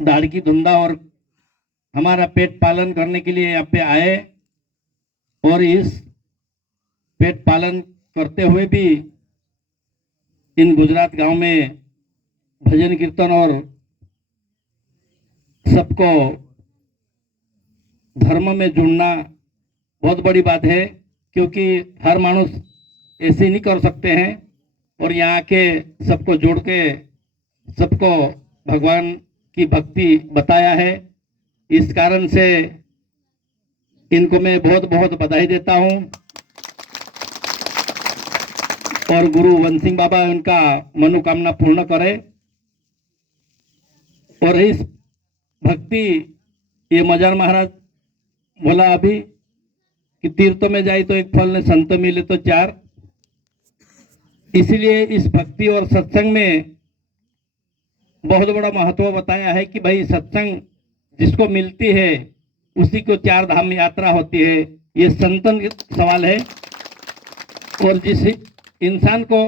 दाढ़ की धुंधा और हमारा पेट पालन करने के लिए यहाँ पे आए, और इस पेट पालन करते हुए भी इन गुजरात गांव में भजन कीर्तन और सबको धर्म में जुड़ना बहुत बड़ी बात है, क्योंकि हर मानुष ऐसे नहीं कर सकते हैं। और यहाँ के सबको जोड़ के सबको भगवान की भक्ति बताया है। इस कारण से इनको मैं बहुत बहुत बधाई देता हूँ, और गुरु वन सिंह बाबा उनका मनोकामना पूर्ण करे। और इस भक्ति, ये मजार महाराज बोला अभी कि तीर्थ में जाए तो एक फल ने, संत मिले तो चार। इसलिए इस भक्ति और सत्संग में बहुत बड़ा महत्व बताया है कि भाई सत्संग जिसको मिलती है उसी को चार धाम यात्रा होती है। ये संतन सवाल है। और जिस इंसान को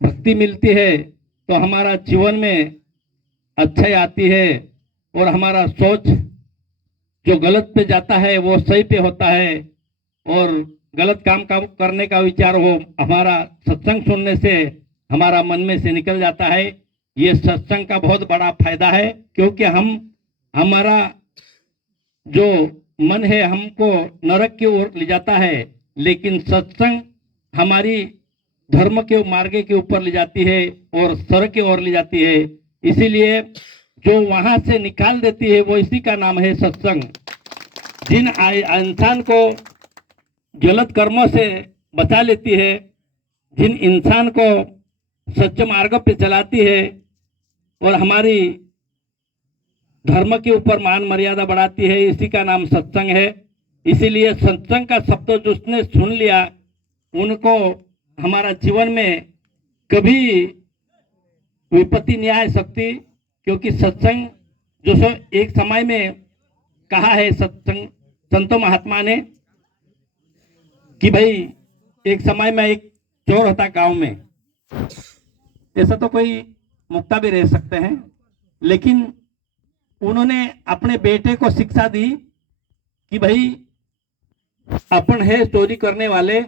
भक्ति मिलती है तो हमारा जीवन में अच्छाई आती है, और हमारा सोच जो गलत पे जाता है वो सही पे होता है, और गलत काम करने का विचार हो हमारा सत्संग सुनने से हमारा मन में से निकल जाता है। ये सत्संग का बहुत बड़ा फायदा है, क्योंकि हमारा जो मन है हमको नरक की ओर ले जाता है, लेकिन सत्संग हमारी धर्म के मार्ग के ऊपर ले जाती है और स्वर्ग की ओर ले जाती है। इसीलिए जो वहां से निकाल देती है वो इसी का नाम है सत्संग। जिन इंसान को गलत कर्मों से बचा लेती है, जिन इंसान को सच्चे मार्ग पे चलाती है और हमारी धर्म के ऊपर मान मर्यादा बढ़ाती है, इसी का नाम सत्संग है। इसीलिए सत्संग का शब्द जिसने सुन लिया उनको हमारा जीवन में कभी विपत्ति नहीं आ सकती, क्योंकि सत्संग जो सो एक समय में कहा है सत्संग संतो महात्मा ने कि भाई एक समय में एक चोर होता गांव में। ऐसा तो कोई मुक्ता भी रह सकते हैं, लेकिन उन्होंने अपने बेटे को शिक्षा दी कि भाई अपन है चोरी करने वाले,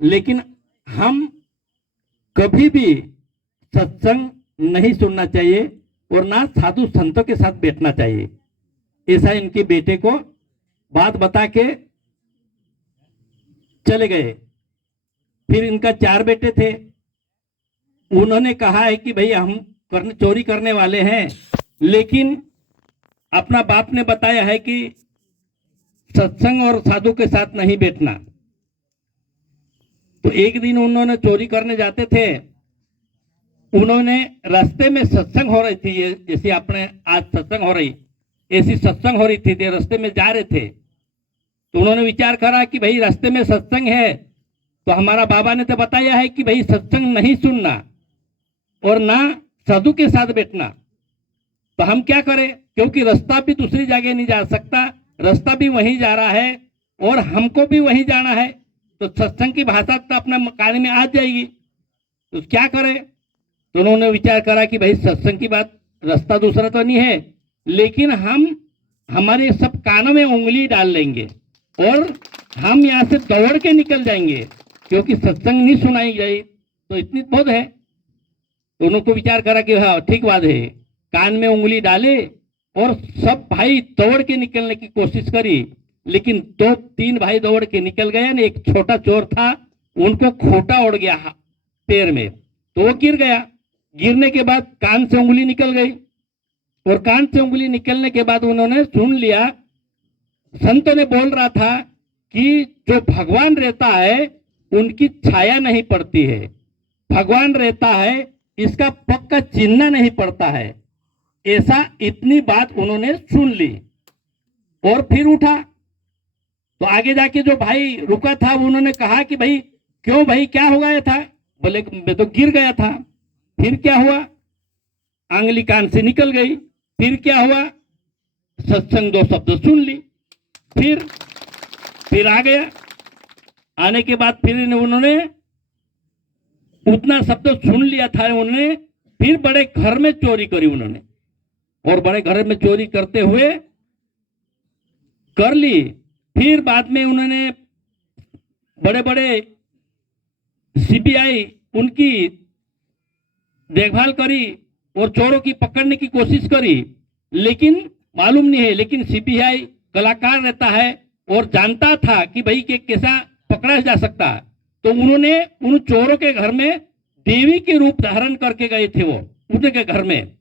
लेकिन हम कभी भी सत्संग नहीं सुनना चाहिए और ना साधु संतों के साथ बैठना चाहिए। ऐसा इनके बेटे को बात बता के चले गए। फिर इनका 4 बेटे थे। उन्होंने कहा है कि भाई हम चोरी करने वाले हैं, लेकिन अपना बाप ने बताया है कि सत्संग और साधु के साथ नहीं बैठना। तो एक दिन उन्होंने चोरी करने जाते थे, उन्होंने रास्ते में सत्संग हो रही थी, जैसे अपने आज सत्संग हो रही ऐसी सत्संग हो रही थी, रास्ते में जा रहे थे। तो उन्होंने विचार करा कि भाई रास्ते में सत्संग है, तो हमारा बाबा ने तो बताया है कि भाई सत्संग नहीं सुनना और ना साधु के साथ बैठना, तो हम क्या करें, क्योंकि रास्ता भी दूसरी जगह नहीं जा सकता, रास्ता भी वहीं जा रहा है और हमको भी वहीं जाना है, तो सत्संग की भाषा तो अपने कान में आ जाएगी, तो क्या करें। तो उन्होंने विचार करा कि भाई सत्संग की बात, रास्ता दूसरा तो नहीं है, लेकिन हम हमारे सब कानों में उंगली डाल लेंगे और हम यहाँ से दौड़ के निकल जाएंगे, क्योंकि सत्संग नहीं सुनाई गई तो इतनी बहुत है। तो उन्होंने विचार करा कि हाँ ठीक बात है, कान में उंगली डाले और सब भाई दौड़ के निकलने की कोशिश करी, लेकिन 2-3 भाई दौड़ के निकल गए ना। एक छोटा चोर था, उनको खोटा उड़ गया पैर में, तो वो गिर गया। गिरने के बाद कान से उंगली निकल गई, और कान से उंगली निकलने के बाद उन्होंने सुन लिया, संतों ने बोल रहा था कि जो भगवान रहता है उनकी छाया नहीं पड़ती है, भगवान रहता है इसका पक्का चिन्ह नहीं पड़ता है। ऐसा इतनी बात उन्होंने सुन ली और फिर उठा। तो आगे जाके जो भाई रुका था उन्होंने कहा कि भाई क्यों भाई क्या हो गया था, बोले मैं तो गिर गया था। फिर क्या हुआ, आंगली कान से निकल गई। फिर क्या हुआ, सत्संग 2 शब्द सुन ली। फिर आ गया। आने के बाद फिर उन्होंने उतना शब्द सुन लिया था उन्होंने, फिर बड़े घर में चोरी करी उन्होंने, और बड़े घर में चोरी करते हुए कर ली। फिर बाद में उन्होंने बड़े बड़े सीबीआई उनकी देखभाल करी और चोरों की पकड़ने की कोशिश करी, लेकिन मालूम नहीं है। लेकिन सीबीआई कलाकार रहता है और जानता था कि भाई के कैसा पकड़ा जा सकता है, तो उन्होंने उन चोरों के घर में देवी के रूप धारण करके गए थे। वो उनके घर में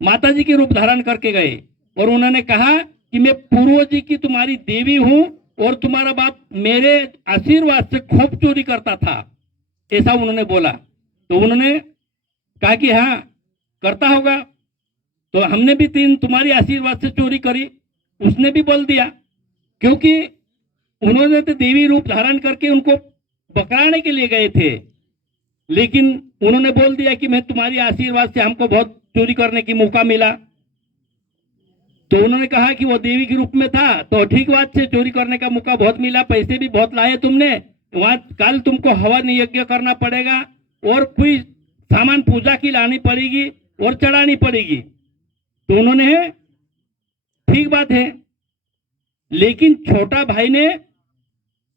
माता जी के रूप धारण करके गए और उन्होंने कहा कि मैं पूर्व जी की तुम्हारी देवी हूं और तुम्हारा बाप मेरे आशीर्वाद से खूब चोरी करता था, ऐसा उन्होंने बोला। तो उन्होंने कहा कि हाँ करता होगा, तो हमने भी तुम्हारी आशीर्वाद से चोरी करी। उसने भी बोल दिया, क्योंकि उन्होंने तो देवी रूप धारण करके उनको पकड़ाने के लिए गए थे, लेकिन उन्होंने बोल दिया कि मैं तुम्हारी आशीर्वाद से हमको बहुत चोरी करने की मौका मिला। तो उन्होंने कहा कि वो देवी के रूप में था, तो ठीक बात से चोरी करने का मौका बहुत मिला, पैसे भी बहुत लाए तुमने, वहां कल तुमको हवन यज्ञ करना पड़ेगा और कोई सामान पूजा की लानी पड़ेगी और चढ़ानी पड़ेगी। तो उन्होंने ठीक बात है, लेकिन छोटा भाई ने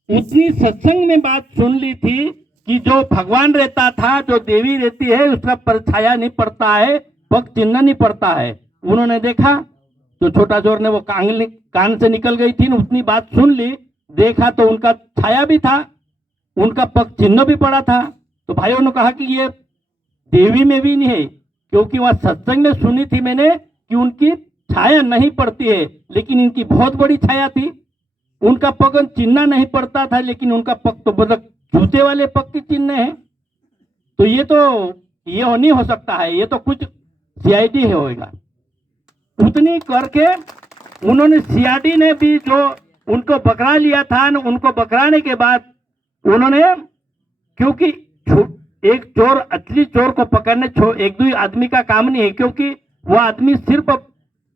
उतनी सत्संग में बात सुन ली थी कि जो भगवान रहता था, जो देवी रहती है, उसका परछाया नहीं पड़ता है, पग चिन्ह नहीं पड़ता है। उन्होंने देखा तो छोटा चोर ने वो कान से निकल गई थी, उतनी बात सुन ली, देखा तो उनका छाया भी था, उनका पग चिन्ह भी पड़ा था। तो भाइयों ने कहा कि ये देवी में भी नहीं है, क्योंकि वह सत्संग में सुनी थी मैंने कि उनकी छाया नहीं पड़ती है, लेकिन इनकी बहुत बड़ी छाया थी। उनका पग चिन्ह नहीं पड़ता था, लेकिन उनका पग तो मतलब जूते वाले पग के चिन्ह है। तो ये नहीं हो सकता है, ये तो कुछ सीआईडी है होगा। उतनी करके उन्होंने सीआईडी ने भी जो उनको पकड़ा लिया था, उनको पकड़ाने के बाद उन्होंने, क्योंकि एक चोर असली चोर को पकड़ने एक दो आदमी का काम नहीं है, क्योंकि वो आदमी सिर्फ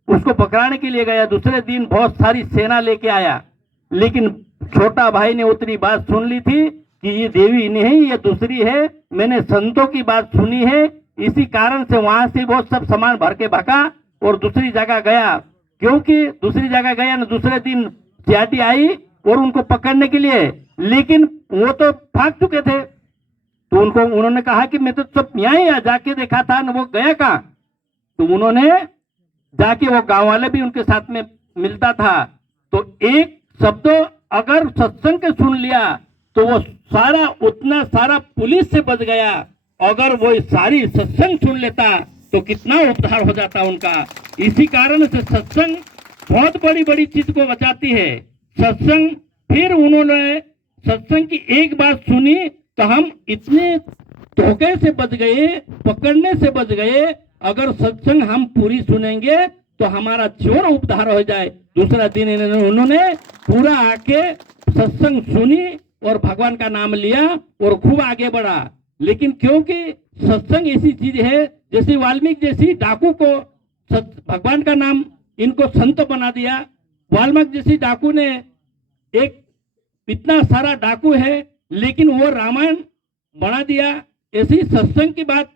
उसको पकड़ाने के लिए गया, दूसरे दिन बहुत सारी सेना लेके आया। लेकिन छोटा भाई ने उतनी बात सुन ली थी कि ये देवी नहीं, ये दूसरी है, मैंने संतों की बात सुनी है, इसी कारण से वहां से वो सब सामान भर के भागा और दूसरी जगह गया। क्योंकि दूसरी जगह गया ना, दूसरे दिन सीआईडी आई और उनको पकड़ने के लिए, लेकिन वो तो भाग चुके थे। तो उन्होंने कहा कि मैं तो सब यहाँ जाके देखा था ना, वो गया कहाँ? तो उन्होंने जाके, वो गांव वाले भी उनके साथ में मिलता था, तो एक शब्द अगर सत्संग के सुन लिया तो वो सारा उतना सारा पुलिस से बच गया। अगर वो सारी सत्संग सुन लेता तो कितना उद्धार हो जाता उनका। इसी कारण से सत्संग बहुत बड़ी बड़ी चीज को बचाती है। सत्संग, फिर उन्होंने सत्संग की एक बात सुनी तो हम इतने धोखे से बच गए, पकड़ने से बच गए। अगर सत्संग हम पूरी सुनेंगे तो हमारा चोर उद्धार हो जाए। दूसरा दिन उन्होंने पूरा आके सत्संग सुनी और भगवान का नाम लिया और खूब आगे बढ़ा। लेकिन क्योंकि सत्संग ऐसी चीज है, जैसे वाल्मीकि जैसी डाकू को भगवान का नाम इनको संत बना दिया। वाल्मीकि जैसी डाकू ने एक इतना सारा डाकू है, लेकिन वो रामायण बना दिया। ऐसी सत्संग की बात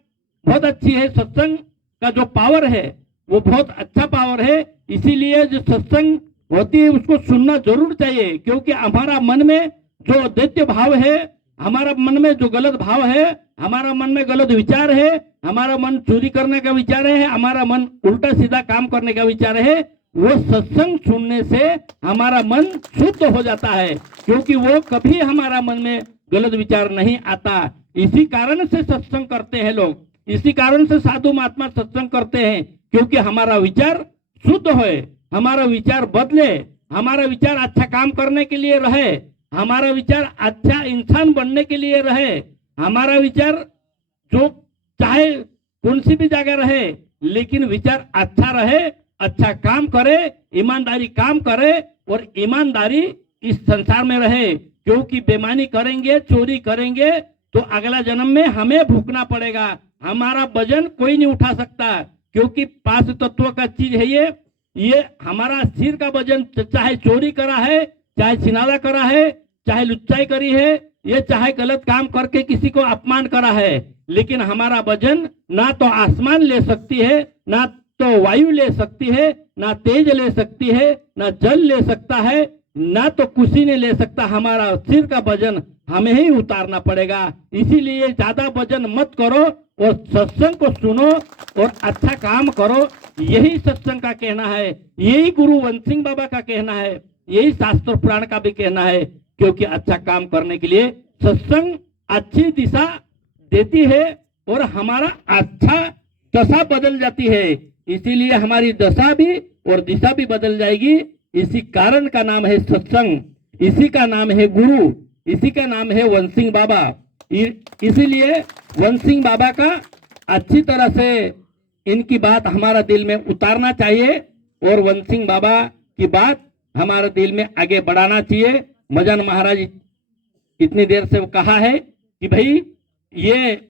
बहुत अच्छी है। सत्संग का जो पावर है वो बहुत अच्छा पावर है। इसीलिए जो सत्संग होती है उसको सुनना जरूर चाहिए, क्योंकि हमारा मन में जो दैत्य भाव है, हमारा मन में जो गलत भाव है, हमारा मन में गलत विचार है, हमारा मन चोरी करने का विचार है, हमारा मन उल्टा सीधा काम करने का विचार है, वो सत्संग सुनने से हमारा मन शुद्ध हो जाता है, क्योंकि वो कभी हमारा मन में गलत विचार नहीं आता। इसी कारण से सत्संग करते हैं लोग, इसी कारण से साधु महात्मा सत्संग करते हैं, क्योंकि हमारा विचार शुद्ध होए, हमारा विचार बदले, हमारा विचार अच्छा काम करने के लिए रहे, हमारा विचार अच्छा इंसान बनने के लिए रहे, हमारा विचार जो चाहे कौन सी भी जगह रहे, लेकिन विचार अच्छा रहे, अच्छा काम करे, ईमानदारी काम करे और ईमानदारी इस संसार में रहे। क्योंकि बेईमानी करेंगे, चोरी करेंगे तो अगला जन्म में हमें भुगतना पड़ेगा। हमारा वजन कोई नहीं उठा सकता, क्योंकि 5 तत्व का चीज है ये हमारा सिर का वजन, चाहे चोरी करा है, चाहे छिनाला करा है, चाहे लुच्चाई करी है, ये चाहे गलत काम करके किसी को अपमान करा है, लेकिन हमारा वजन ना तो आसमान ले सकती है, ना तो वायु ले सकती है, ना तेज ले सकती है, ना जल ले सकता है, ना तो कुछ ने ले सकता। हमारा सिर का वजन हमें ही उतारना पड़ेगा। इसीलिए ज्यादा वजन मत करो और सत्संग को सुनो और अच्छा काम करो। यही सत्संग का कहना है, यही गुरु वंश सिंह बाबा का कहना है, यही शास्त्र पुराण का भी कहना है। क्योंकि अच्छा काम करने के लिए सत्संग अच्छी दिशा देती है और हमारा अच्छा दशा बदल जाती है। इसीलिए हमारी दशा भी और दिशा भी बदल जाएगी। इसी कारण का नाम है सत्संग, इसी का नाम है गुरु, इसी का नाम है वंश सिंह बाबा। इसीलिए वंश सिंह बाबा का अच्छी तरह से इनकी बात हमारा दिल में उतारना चाहिए और वंश सिंह बाबा की बात हमारे दिल में आगे बढ़ाना चाहिए। मदन महाराज इतनी देर से कहा है कि भाई ये